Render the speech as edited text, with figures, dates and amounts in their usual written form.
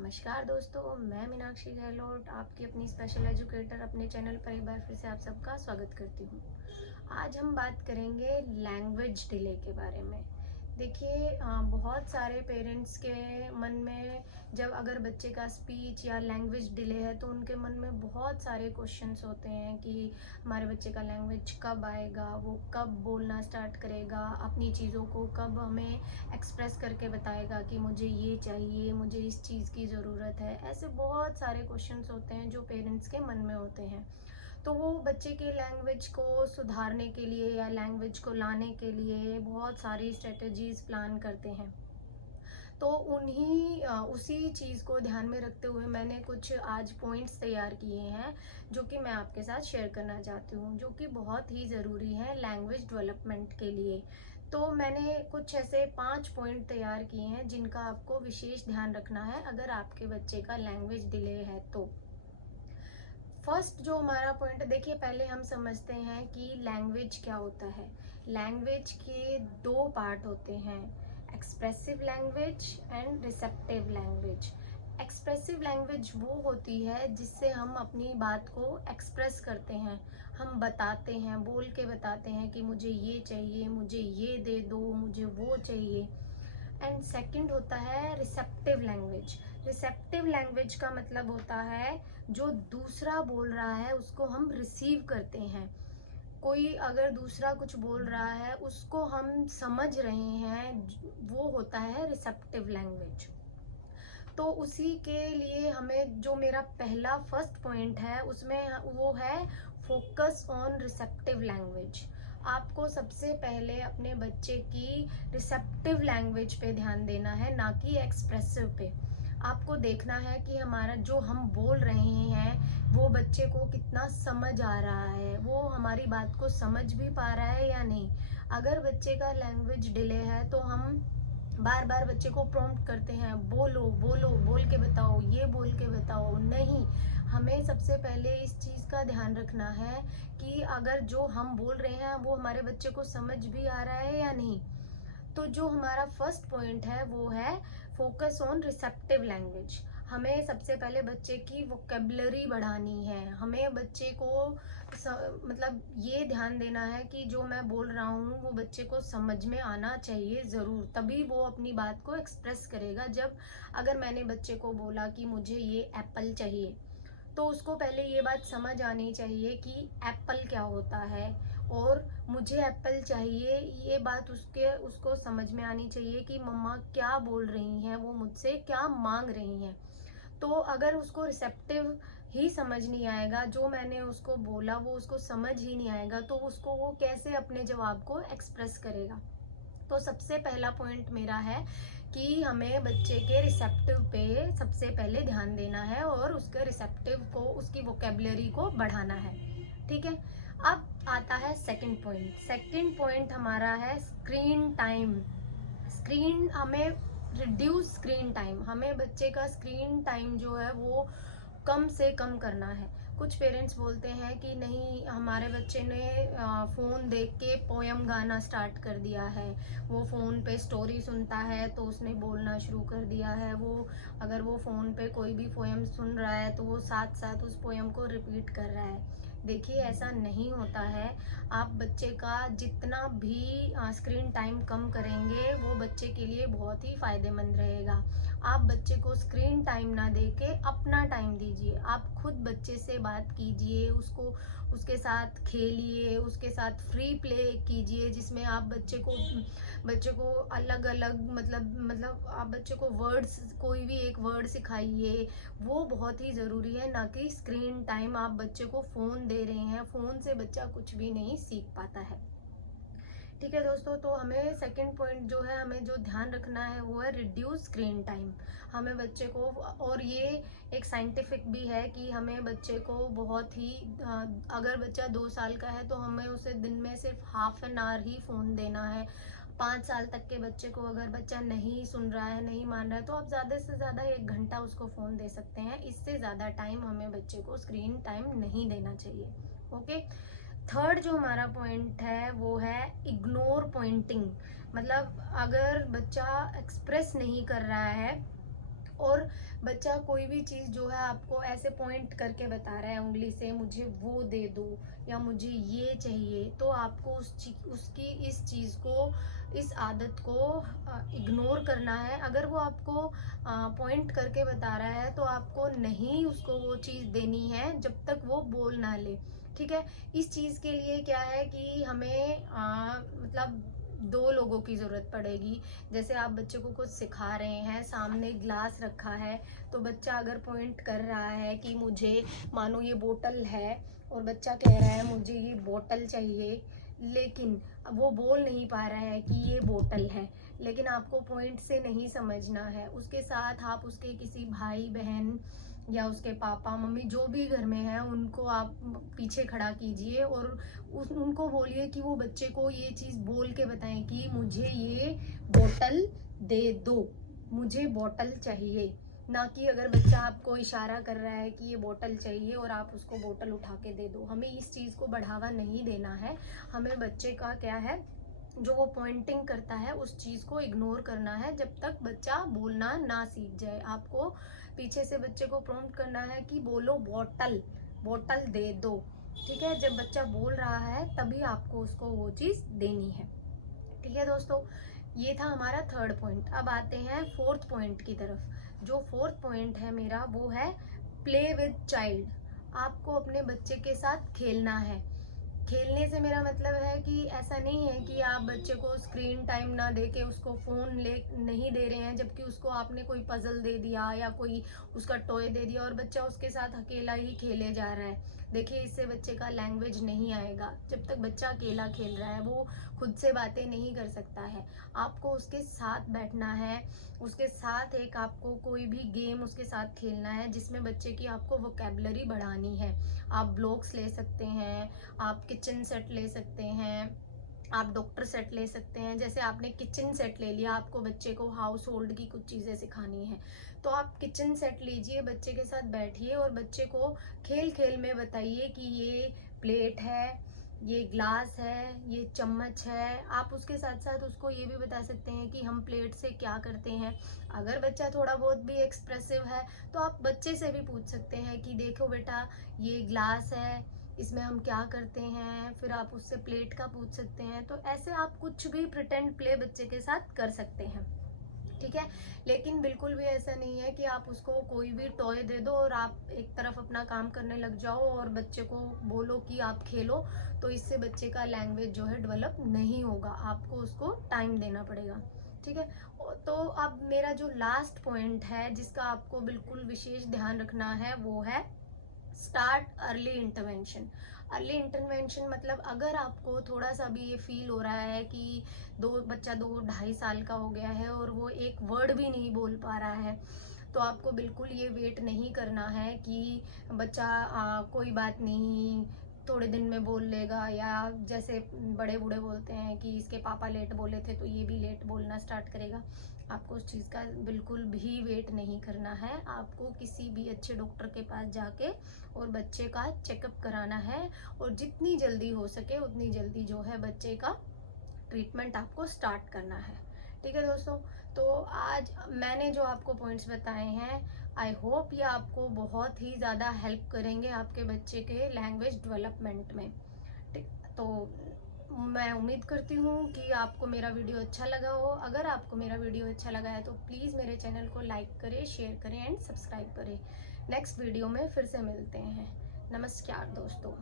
नमस्कार दोस्तों, मैं मीनाक्षी गहलोत आपकी अपनी स्पेशल एजुकेटर अपने चैनल पर एक बार फिर से आप सबका स्वागत करती हूँ। आज हम बात करेंगे लैंग्वेज डिले के बारे में। देखिए, बहुत सारे पेरेंट्स के मन में जब अगर बच्चे का स्पीच या लैंग्वेज डिले है तो उनके मन में बहुत सारे क्वेश्चंस होते हैं कि हमारे बच्चे का लैंग्वेज कब आएगा, वो कब बोलना स्टार्ट करेगा, अपनी चीज़ों को कब हमें एक्सप्रेस करके बताएगा कि मुझे ये चाहिए, मुझे इस चीज़ की ज़रूरत है। ऐसे बहुत सारे क्वेश्चंस होते हैं जो पेरेंट्स के मन में होते हैं। तो वो बच्चे के लैंग्वेज को सुधारने के लिए या लैंग्वेज को लाने के लिए बहुत सारी स्ट्रेटजीज प्लान करते हैं। तो उसी चीज़ को ध्यान में रखते हुए मैंने कुछ आज पॉइंट्स तैयार किए हैं जो कि मैं आपके साथ शेयर करना चाहती हूँ, जो कि बहुत ही ज़रूरी है लैंग्वेज डेवलपमेंट के लिए। तो मैंने कुछ ऐसे 5 पॉइंट तैयार किए हैं जिनका आपको विशेष ध्यान रखना है अगर आपके बच्चे का लैंग्वेज डिले है तो। फर्स्ट जो हमारा पॉइंट, देखिए पहले हम समझते हैं कि लैंग्वेज क्या होता है। लैंग्वेज के दो पार्ट होते हैं, expressive language and receptive language. Expressive language वो होती है जिससे हम अपनी बात को एक्सप्रेस करते हैं, हम बताते हैं, बोल के बताते हैं कि मुझे ये चाहिए, मुझे ये दे दो, मुझे वो चाहिए। एंड सेकंड होता है रिसेप्टिव लैंग्वेज। रिसेप्टिव लैंग्वेज का मतलब होता है जो दूसरा बोल रहा है उसको हम रिसीव करते हैं। कोई अगर दूसरा कुछ बोल रहा है उसको हम समझ रहे हैं, वो होता है रिसेप्टिव लैंग्वेज। तो उसी के लिए हमें जो मेरा पहला फर्स्ट पॉइंट है उसमें वो है फोकस ऑन रिसेप्टिव लैंग्वेज। आपको सबसे पहले अपने बच्चे की रिसेप्टिव लैंग्वेज पे ध्यान देना है, ना कि एक्सप्रेसिव पे। आपको देखना है कि हमारा जो हम बोल रहे हैं वो बच्चे को कितना समझ आ रहा है, वो हमारी बात को समझ भी पा रहा है या नहीं। अगर बच्चे का लैंग्वेज डिले है तो हम बार बार बच्चे को प्रॉम्प्ट करते हैं, बोलो बोलो, बोल के बताओ, ये बोल के बताओ। नहीं, हमें सबसे पहले इस चीज़ का ध्यान रखना है कि अगर जो हम बोल रहे हैं वो हमारे बच्चे को समझ भी आ रहा है या नहीं। तो जो हमारा फर्स्ट पॉइंट है वो है फोकस ऑन रिसेप्टिव लैंग्वेज। हमें सबसे पहले बच्चे की वोकेबलरी बढ़ानी है। हमें बच्चे को मतलब ये ध्यान देना है कि जो मैं बोल रहा हूँ वो बच्चे को समझ में आना चाहिए ज़रूर, तभी वो अपनी बात को एक्सप्रेस करेगा। जब अगर मैंने बच्चे को बोला कि मुझे ये एप्पल चाहिए तो उसको पहले ये बात समझ आनी चाहिए कि एप्पल क्या होता है और मुझे एप्पल चाहिए, ये बात उसको समझ में आनी चाहिए कि मम्मा क्या बोल रही हैं, वो मुझसे क्या मांग रही हैं। तो अगर उसको रिसेप्टिव ही समझ नहीं आएगा, जो मैंने उसको बोला वो उसको समझ ही नहीं आएगा, तो उसको वो कैसे अपने जवाब को एक्सप्रेस करेगा। तो सबसे पहला पॉइंट मेरा है कि हमें बच्चे के रिसेप्टिव पे सबसे पहले ध्यान देना है और उसके रिसेप्टिव को, उसकी वोकेबलरी को बढ़ाना है। ठीक है, अब आता है सेकंड पॉइंट। सेकंड पॉइंट हमारा है स्क्रीन टाइम। स्क्रीन हमें रिड्यूस स्क्रीन टाइम, हमें बच्चे का स्क्रीन टाइम जो है वो कम से कम करना है। कुछ पेरेंट्स बोलते हैं कि नहीं, हमारे बच्चे ने फ़ोन देख के पोयम गाना स्टार्ट कर दिया है, वो फ़ोन पे स्टोरी सुनता है तो उसने बोलना शुरू कर दिया है। वो अगर वो फ़ोन पे कोई भी पोयम सुन रहा है तो वो साथ साथ उस पोयम को रिपीट कर रहा है। देखिए, ऐसा नहीं होता है। आप बच्चे का जितना भी स्क्रीन टाइम कम करेंगे वो बच्चे के लिए बहुत ही फ़ायदेमंद रहेगा। आप बच्चे को स्क्रीन टाइम ना दे के अपना टाइम दीजिए। आप खुद बच्चे से बात कीजिए, उसके साथ खेलिए, उसके साथ फ्री प्ले कीजिए, जिसमें आप बच्चे को अलग अलग मतलब आप बच्चे को वर्ड्स, कोई भी एक वर्ड सिखाइए। वो बहुत ही ज़रूरी है, ना कि स्क्रीन टाइम। आप बच्चे को फ़ोन दे रहे हैं, फ़ोन से बच्चा कुछ भी नहीं सीख पाता है। ठीक है दोस्तों, तो हमें सेकंड पॉइंट जो है, हमें जो ध्यान रखना है वो है रिड्यूस स्क्रीन टाइम। हमें बच्चे को, और ये एक साइंटिफिक भी है कि हमें बच्चे को बहुत ही अगर बच्चा 2 साल का है तो हमें उसे दिन में सिर्फ half an hour he phone देना है। 5 साल तक के बच्चे को अगर बच्चा नहीं सुन रहा है, नहीं मान रहा है, तो आप ज़्यादा से ज़्यादा 1 घंटा उसको फ़ोन दे सकते हैं। इससे ज़्यादा टाइम हमें बच्चे को स्क्रीन टाइम नहीं देना चाहिए। ओके, थर्ड जो हमारा पॉइंट है वो है इग्नोर पॉइंटिंग। मतलब अगर बच्चा एक्सप्रेस नहीं कर रहा है और बच्चा कोई भी चीज़ जो है आपको ऐसे पॉइंट करके बता रहा है उंगली से, मुझे वो दे दो या मुझे ये चाहिए, तो आपको उसकी इस चीज़ को, इस आदत को इग्नोर करना है। अगर वो आपको पॉइंट करके बता रहा है तो आपको नहीं उसको वो चीज़ देनी है जब तक वो बोल ना ले, ठीक है। इस चीज़ के लिए क्या है कि हमें मतलब दो लोगों की ज़रूरत पड़ेगी। जैसे आप बच्चे को कुछ सिखा रहे हैं, सामने ग्लास रखा है, तो बच्चा अगर पॉइंट कर रहा है कि मुझे, मानो ये बोतल है और बच्चा कह रहा है मुझे ये बोतल चाहिए, लेकिन वो बोल नहीं पा रहा है कि ये बोतल है, लेकिन आपको पॉइंट से नहीं समझना है। उसके साथ आप उसके किसी भाई बहन या उसके पापा मम्मी जो भी घर में है उनको आप पीछे खड़ा कीजिए और उनको बोलिए कि वो बच्चे को ये चीज़ बोल के बताएं कि मुझे ये बोतल दे दो, मुझे बोतल चाहिए। ना कि अगर बच्चा आपको इशारा कर रहा है कि ये बोतल चाहिए और आप उसको बोतल उठा के दे दो। हमें इस चीज़ को बढ़ावा नहीं देना है। हमें बच्चे का क्या है, जो वो पॉइंटिंग करता है उस चीज़ को इग्नोर करना है जब तक बच्चा बोलना ना सीख जाए। आपको पीछे से बच्चे को प्रॉम्प्ट करना है कि बोलो बोतल, बोतल दे दो, ठीक है। जब बच्चा बोल रहा है तभी आपको उसको वो चीज़ देनी है, ठीक है दोस्तों। ये था हमारा थर्ड पॉइंट। अब आते हैं फोर्थ पॉइंट की तरफ। जो फोर्थ पॉइंट है मेरा वो है प्ले विद चाइल्ड। आपको अपने बच्चे के साथ खेलना है। खेलने से मेरा मतलब है कि ऐसा नहीं है कि आप बच्चे को स्क्रीन टाइम ना दे के उसको फ़ोन ले नहीं दे रहे हैं, जबकि उसको आपने कोई पजल दे दिया या कोई उसका टॉय दे दिया और बच्चा उसके साथ अकेला ही खेले जा रहा है। देखिए, इससे बच्चे का लैंग्वेज नहीं आएगा। जब तक बच्चा अकेला खेल रहा है, वो खुद से बातें नहीं कर सकता है। आपको उसके साथ बैठना है, उसके साथ एक आपको कोई भी गेम उसके साथ खेलना है जिसमें बच्चे की आपको वोकैबुलरी बढ़ानी है। आप ब्लॉक्स ले सकते हैं, आप किचन सेट ले सकते हैं, आप डॉक्टर सेट ले सकते हैं। जैसे आपने किचन सेट ले लिया, आपको बच्चे को हाउस होल्ड की कुछ चीज़ें सिखानी है, तो आप किचन सेट लीजिए, बच्चे के साथ बैठिए और बच्चे को खेल खेल में बताइए कि ये प्लेट है, ये ग्लास है, ये चम्मच है। आप उसके साथ साथ उसको ये भी बता सकते हैं कि हम प्लेट से क्या करते हैं। अगर बच्चा थोड़ा बहुत भी एक्सप्रेसिव है तो आप बच्चे से भी पूछ सकते हैं कि देखो बेटा, ये ग्लास है, इसमें हम क्या करते हैं। फिर आप उससे प्लेट का पूछ सकते हैं। तो ऐसे आप कुछ भी प्रिटेंड प्ले बच्चे के साथ कर सकते हैं, ठीक है। लेकिन बिल्कुल भी ऐसा नहीं है कि आप उसको कोई भी टॉय दे दो और आप एक तरफ अपना काम करने लग जाओ और बच्चे को बोलो कि आप खेलो। तो इससे बच्चे का लैंग्वेज जो है डेवलप नहीं होगा। आपको उसको टाइम देना पड़ेगा, ठीक है। तो अब मेरा जो लास्ट पॉइंट है जिसका आपको बिल्कुल विशेष ध्यान रखना है वो है start early intervention. Early intervention मतलब अगर आपको थोड़ा सा भी ये फील हो रहा है कि बच्चा 2-2.5 साल का हो गया है और वो एक वर्ड भी नहीं बोल पा रहा है, तो आपको बिल्कुल ये वेट नहीं करना है कि बच्चा कोई बात नहीं थोड़े दिन में बोल लेगा, या जैसे बड़े बूढ़े बोलते हैं कि इसके पापा लेट बोले थे तो ये भी लेट बोलना स्टार्ट करेगा। आपको उस चीज़ का बिल्कुल भी वेट नहीं करना है। आपको किसी भी अच्छे डॉक्टर के पास जाके और बच्चे का चेकअप कराना है और जितनी जल्दी हो सके उतनी जल्दी जो है बच्चे का ट्रीटमेंट आपको स्टार्ट करना है, ठीक है दोस्तों। तो आज मैंने जो आपको पॉइंट्स बताए हैं, आई होप ये आपको बहुत ही ज़्यादा हेल्प करेंगे आपके बच्चे के लैंग्वेज डेवलपमेंट में, ठीक। तो मैं उम्मीद करती हूँ कि आपको मेरा वीडियो अच्छा लगा हो। अगर आपको मेरा वीडियो अच्छा लगा है तो प्लीज़ मेरे चैनल को लाइक करें, शेयर करें एंड सब्सक्राइब करें। नेक्स्ट वीडियो में फिर से मिलते हैं। नमस्कार दोस्तों।